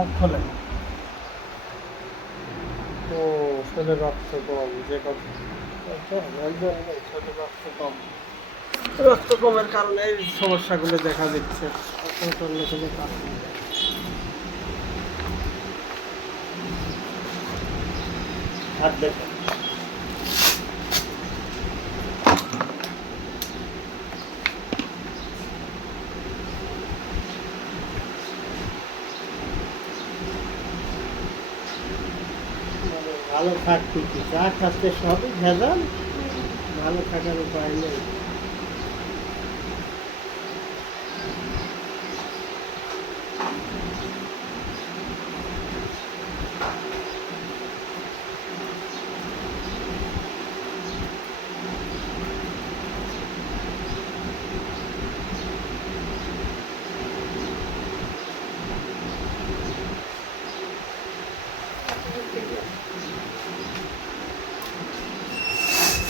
মুখ খোলেন। ও শরীরে রক্ত কম, যে কথা শরীরে রক্ত কম, রক্ত কমের কারণে এই সমস্যাগুলো দেখা দিচ্ছে। অন্য কোনো কারণ নেই। হাত দেখেন। ভালো থাকতে কি চা খাচ্ছে সবই ভেজাল, ভালো থাকার উপায় নেই।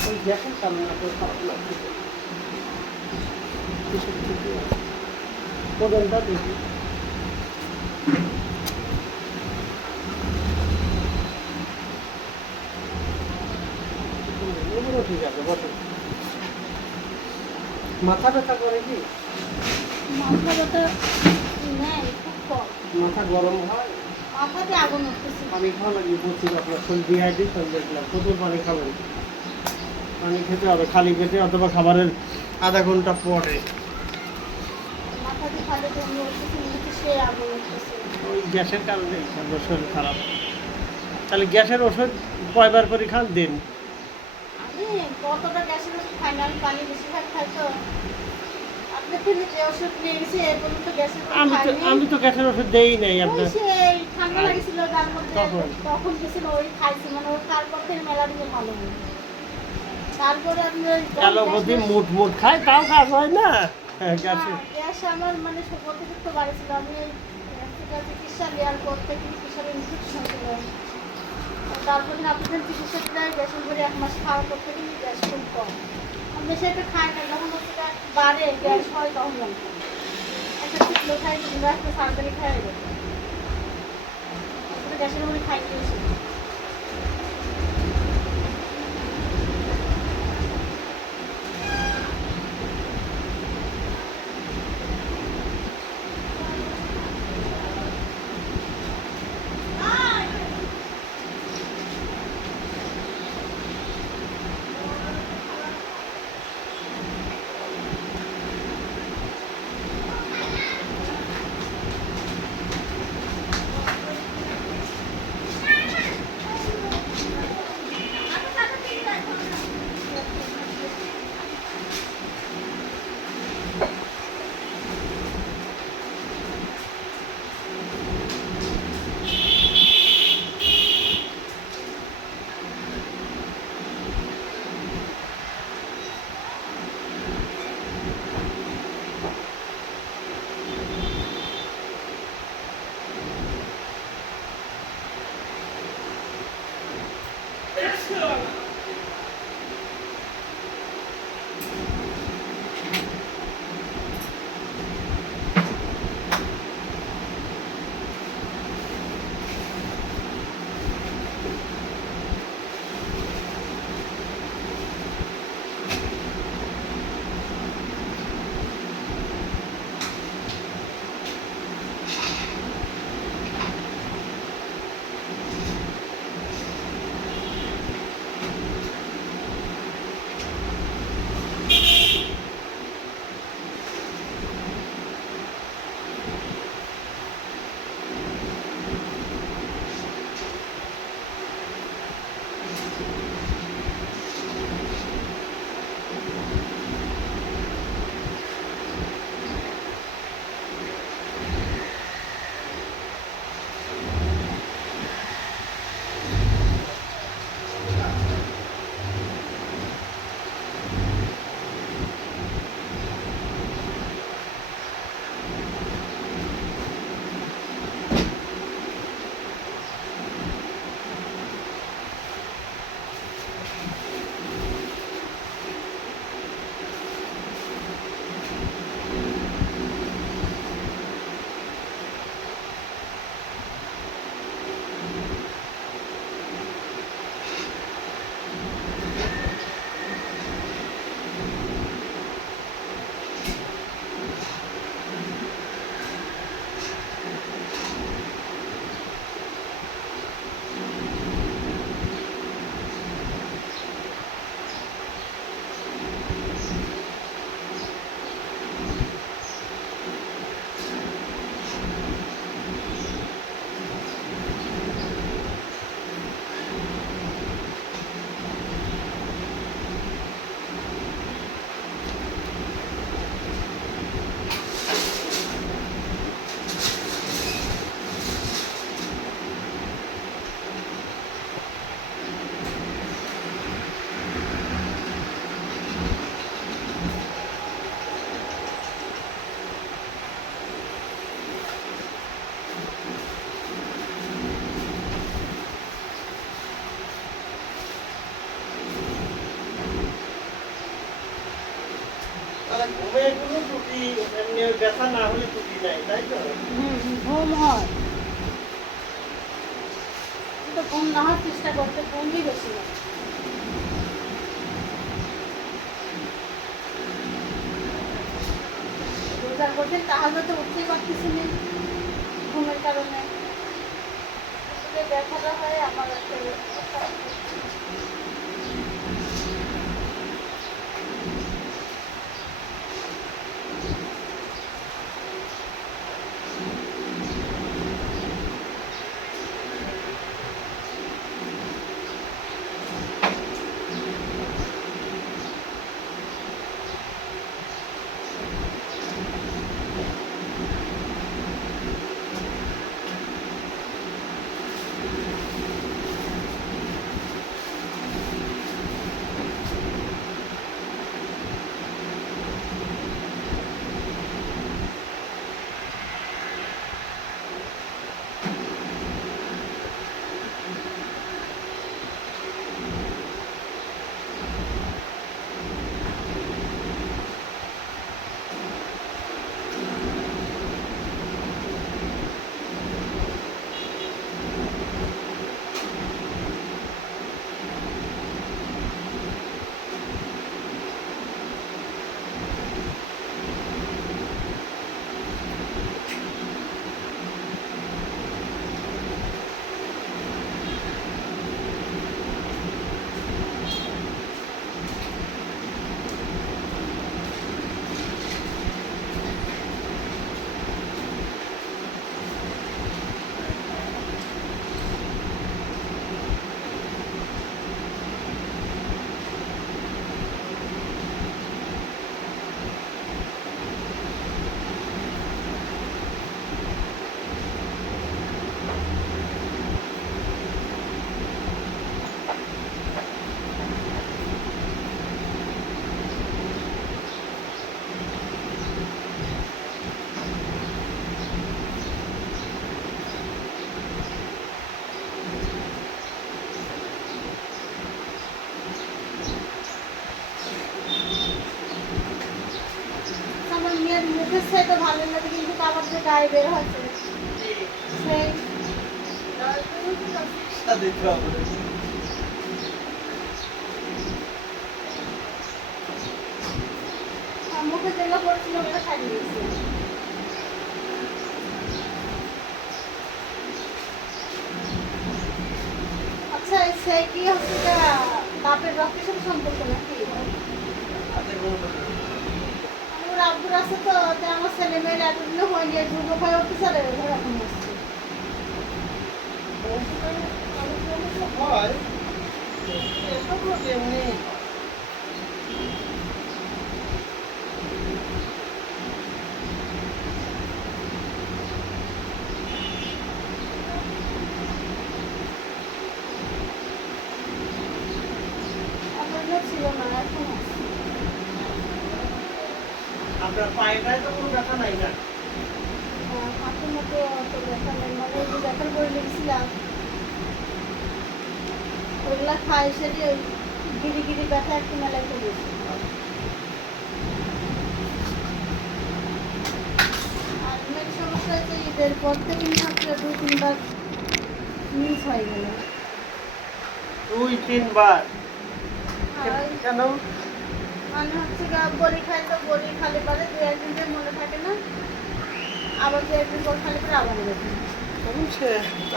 ওই দেখেন কান্না করে খারাপ লাগছে, কোনটা দেখি। এগুলো ঠিক আছে, বসে। মাথা ব্যথা করে কি? মাথা ব্যথা নেই, খুব কম। মাথা গরম হয়, মাথাতে আগুন উঠতেছে। পানি খাওয়া লাগে প্রচুর। আপনার শরীর ডিহাইড্রেশন দেখলাম, প্রচুর পানি খাবেন। পানি খেতে হবে খালি পেটে অথবা খাবারের আধা ঘন্টা পরে। মাথাতে খালি বমি উঠতেছে, নিচে সে আগুন উঠতেছে। ওই গ্যাসের কারণে আপনার শরীর খারাপ। তাহলে গ্যাসের ওষুধ কয়বার করে খান দিন? আমি কতটা গ্যাসের ওষুধ খাই না, আমি পানি বেশিরভাগ খাই তো। আপনার থেকে যে ওষুধ নিয়ে গেছি এ পর্যন্ত গ্যাসের ওষুধ খাইনি। আমি তো গ্যাসের ওষুধ দেই নাই ওই আপনার। সেই ঠান্ডা লাগছিল তার মধ্যে তখন? তখন গেছিল, ওই খাইছি, মানে ওই তারপর থেকে মেলা দিকে ভালো হয়। তারপরে আপনি ওই অ্যালোপ্যাথি মুট মুট খায়, তাও কাজ হয় না। হ্যাঁ, গ্যাসে গ্যাস আমার মানে অতিরিক্ত বাড়ছিল। আমি এই চিকিৎসা নেওয়ার পর থেকে কিসের ইনফেকশন ছিল। তারপরে আপনাদের চিকিৎসাটা গ্যাসের করে 1 মাস খাওয়ার পর থেকে গ্যাস খুব কম। আমি বেশি একটা খাই না, যখন হচ্ছে বাড়ে গ্যাস হয় তখন জানতে একটা চিকলো খাই, কিংবা একটা সার্জারি খাই হয়ে গেছে। গ্যাসের মধ্যে খাই নিয়েছি। তাহলে ঘুমে কোনো ত্রুটি এমনি ব্যথা না হলে ত্রুটি নাই, তাই তো? ঘুম হয়, কিন্তু ঘুম না হওয়ার চেষ্টা করতে ঘুমই বেশি হয়। রোজার মধ্যে তাহলে তো উঠতেই পারতেছি না ঘুমের কারণে। আসলে ব্যথাটা হয় আমার আসলে। আমার মেয়ের মুখের সাথে ভালো লাগে, কিন্তু আমার যে গায়ে বের হচ্ছে সেই চিকিৎসা দিতে হবে। মুখে যেগুলো পড়ছিল ওগুলো ছাড়িয়ে দিয়েছে। আচ্ছা সে কি হচ্ছে যে বাপের রক্তের সাথে সম্পর্ক নাকি? হাতে কোনো কথা নেই। আমার আব্বুর আছে তো, যে আমার ছেলে মেয়ের এতদিনও হয়নি, যুগ হয়ে উঠতে চলে এরকম হচ্ছে। হয় এসব এমনি আমার মেয়ে ছিল না, এখন আছে। আপনার পায়েটায় তো কোনো ব্যথা নাই না? হাতের মতো অত ব্যথা নেই, মানে ওই যে ব্যথার বই লিখছিলাম ওইগুলা খাই, সেটি ওই গিরি গিরি ব্যথা একটু মেলায় করেছে। আর মেন সমস্যা হচ্ছে ঈদের পর থেকে মাত্র 2-3 বার মিস হয়ে গেল। 2-3 বার? আর কেন? মানে হচ্ছে গা বড়ি খাই তো বড়ি খালি পারে 2-1 দিন ধরে মনে থাকে না। আবার যে একদিন পর খালি করে আবার এরকম। তখন সে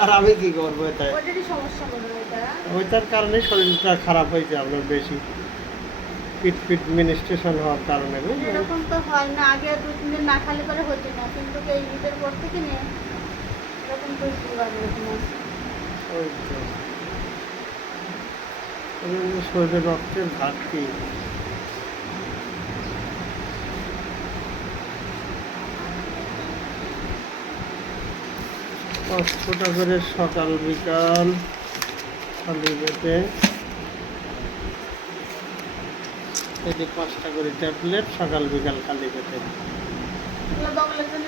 আর আমি কি করবো এটাই, ওইটারই সমস্যা মনে হয় এটা। ওইটার কারণে শরীরটা খারাপ হয়েছে আপনার বেশি, পিট পিট মিনিস্ট্রেশন হওয়ার কারণে বুঝলেন। এরকম তো হয় না, আগে 2-3 দিন না খালি করে হতো না, কিন্তু এই ঈদের পর থেকে নিয়ে এরকম 2-3 বার এরকম আছে। ওই তো এই জন্য শরীরে রক্তের ঘাটতি। পাঁচশোটা করে সকাল বিকাল খালি পেটে, এই যে 5টা করে ট্যাবলেট সকাল বিকাল খালি পেটে। এগুলো বগলের জন্য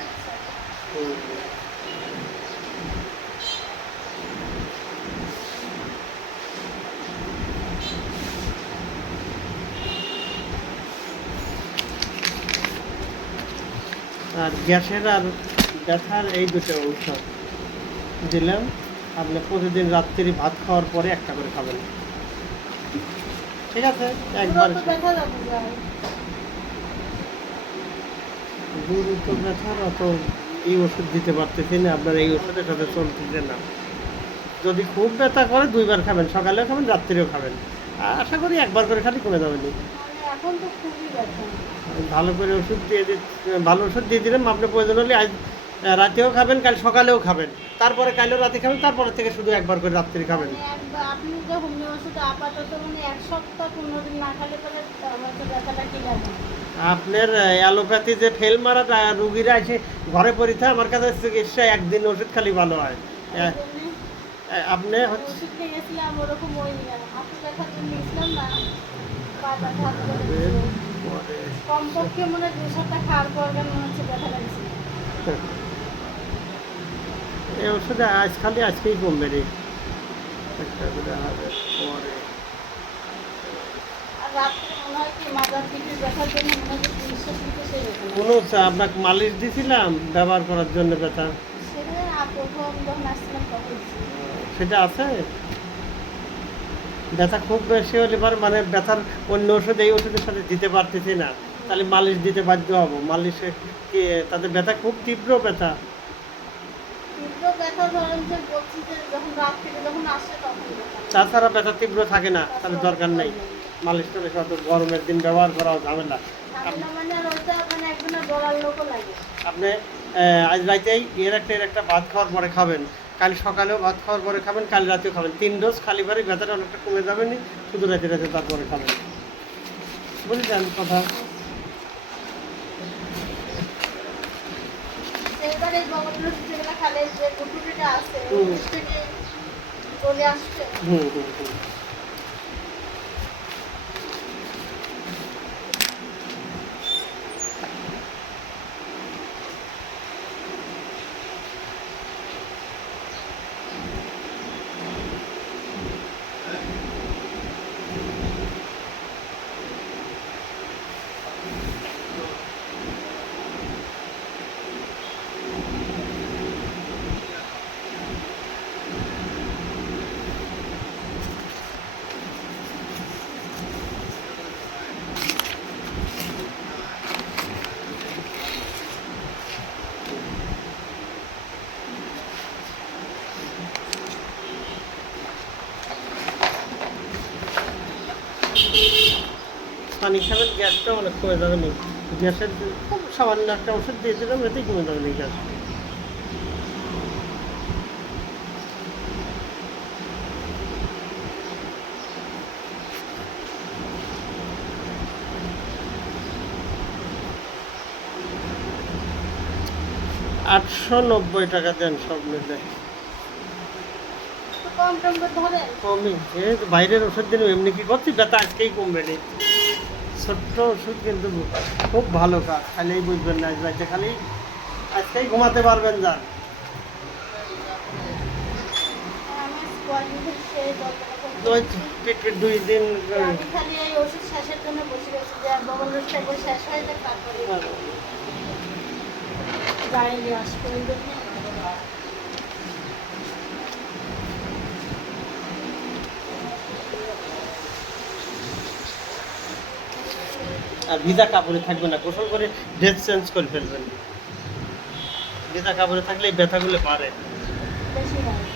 হুম। আর গ্যাসের আর ব্যথার এই দুটো ঔষধ দিলাম, আপনি প্রতিদিন রাত্রি ভাত খাওয়ার পরে একটা করে খাবেন, ঠিক আছে? একবার পুরো তো ব্যথা যাবে যায়। গুরুত্ব ব্যথার অত এই ওষুধ দিতে পারতেছি না, আপনার এই ওষুধের সাথে চলতেছে না। যদি খুব ব্যথা করে 2বার খাবেন, সকালেও খাবেন রাত্রিও খাবেন, আশা করি একবার করে খালি কমে যাবে নি। মানে এখন তো খুবই ব্যথা। ভালো করে ওষুধ দিয়ে ভালো ওষুধ দিয়ে দিলাম, আপনি প্রয়োজন হলে আজ রাতেও খাবেন, কাল সকালেও খাবেন, তারপরে কালও রাতে খাবেন, তারপরে থেকে শুধু একবার করে রাত্রি খাবেন। মানে আপনি যে হোমিও ওষুধ আপাতত মানে 1 সপ্তাহ 15 দিন না খেলে পরে আমার তো ব্যথাটা কি লাগে। আপনার অ্যালোপ্যাথি যে ফেল মারা রুগীরা এসে ঘরে পরীক্ষা আমার কাছে চিকিৎসা একদিন ওষুধ খালি ভালো হয়। আপনি হচ্ছে ওষুধ খেয়ে গেছিলাম ওরকম ওই হাঁটু ব্যথার জন্য নিয়েছিলাম না, পা ব্যথা হাত করে পরে কমপক্ষে মনে হয় 2 সপ্তাহ খাওয়ার পর মনে হচ্ছে ব্যথা লাগছিল। এই ওষুধে আজ খালি আজকেই কমবে রে, একটা করে হবে পরে। আর রাত্রে মনে হয় কি মাথার পিঠের ব্যথার জন্য মনে হয় যে নিঃশ্বাস নিতে সেই ব্যথা লাগে। কোনো আপনাকে মালিশ দিছিলাম ব্যবহার করার জন্য ব্যথা, সেটা প্রথম যখন আসছিলাম তখন ছিল। সেটা আছে। ব্যথা খুব বেশি হলে পরে মানে ব্যথার অন্য ওষুধ এই ওষুধের সাথে দিতে পারতেছি না, তাহলে মালিশ দিতে বাধ্য হবো। মালিশে কি তাদের ব্যথা খুব তীব্র ব্যথা, তীব্র ব্যথা ধরেন যে বলছি যে যখন রাত্রিতে যখন আসে তখন ব্যথা। তাছাড়া ব্যথা তীব্র থাকে না, তাহলে দরকার নেই মালিশ টালিশ, অত গরমের দিন ব্যবহার করাও ঝামেলা। ঝামেলা মানে আর ওইটা মানে একজনের বলার লোকও লাগে। আপনি আজ রাতেই এর একটা ভাত খাওয়ার পরে খাবেন, কাল সকালেও ভাত খাওয়ার পরে খাবেন, কাল রাতেও খাবেন, 3 ডোজ খালি বারে ব্যথাটা অনেকটা কমে যাবে নি, শুধু রাতে রাতে তারপরে খাবেন, বুঝলেন কথা? সেইবার এই বগলের যেগুলো খালে যে কুটুরিটা আছে হুম। ওই থেকে চলে আসছে। হুম হুম হুম। পানি খাবেন, গ্যাসটা অনেক কমে যাবে নি, গ্যাসের খুব সামান্য একটা ওষুধ দিয়ে দিলাম, এতেই কমে যাবে নি গ্যাস। ৳890 দেন সব মিলে। তো কম টম করে ধরেন। কমই যেহেতু বাইরের ওষুধ দিন এমনি কি করছি, ব্যথা আজকেই কমবে নি। ছোট্ট ওষুধ কিন্তু খুব ভালো কাজ, খালিই বুঝবেন না, আজ রাইতে খালি আজকেই ঘুমাতে পারবেন যান। আমি কোয়ালিটির সেই যন্ত্রণা ওই করতে পেট পেট 2 দিন আমি খালি এই ওষুধ শেষের জন্য বসে গেছি যে বগলের থেকে শেষ হয়ে যাক তারপরে গাড়ি আসবে ওই জন্য। আর ভিজা কাপড়ে থাকবে না, গোসল করে ড্রেস চেঞ্জ করে ফেলবেন। ভেজা কাপড়ে থাকলে এই ব্যথাগুলো বাড়ে। বেশি হয়।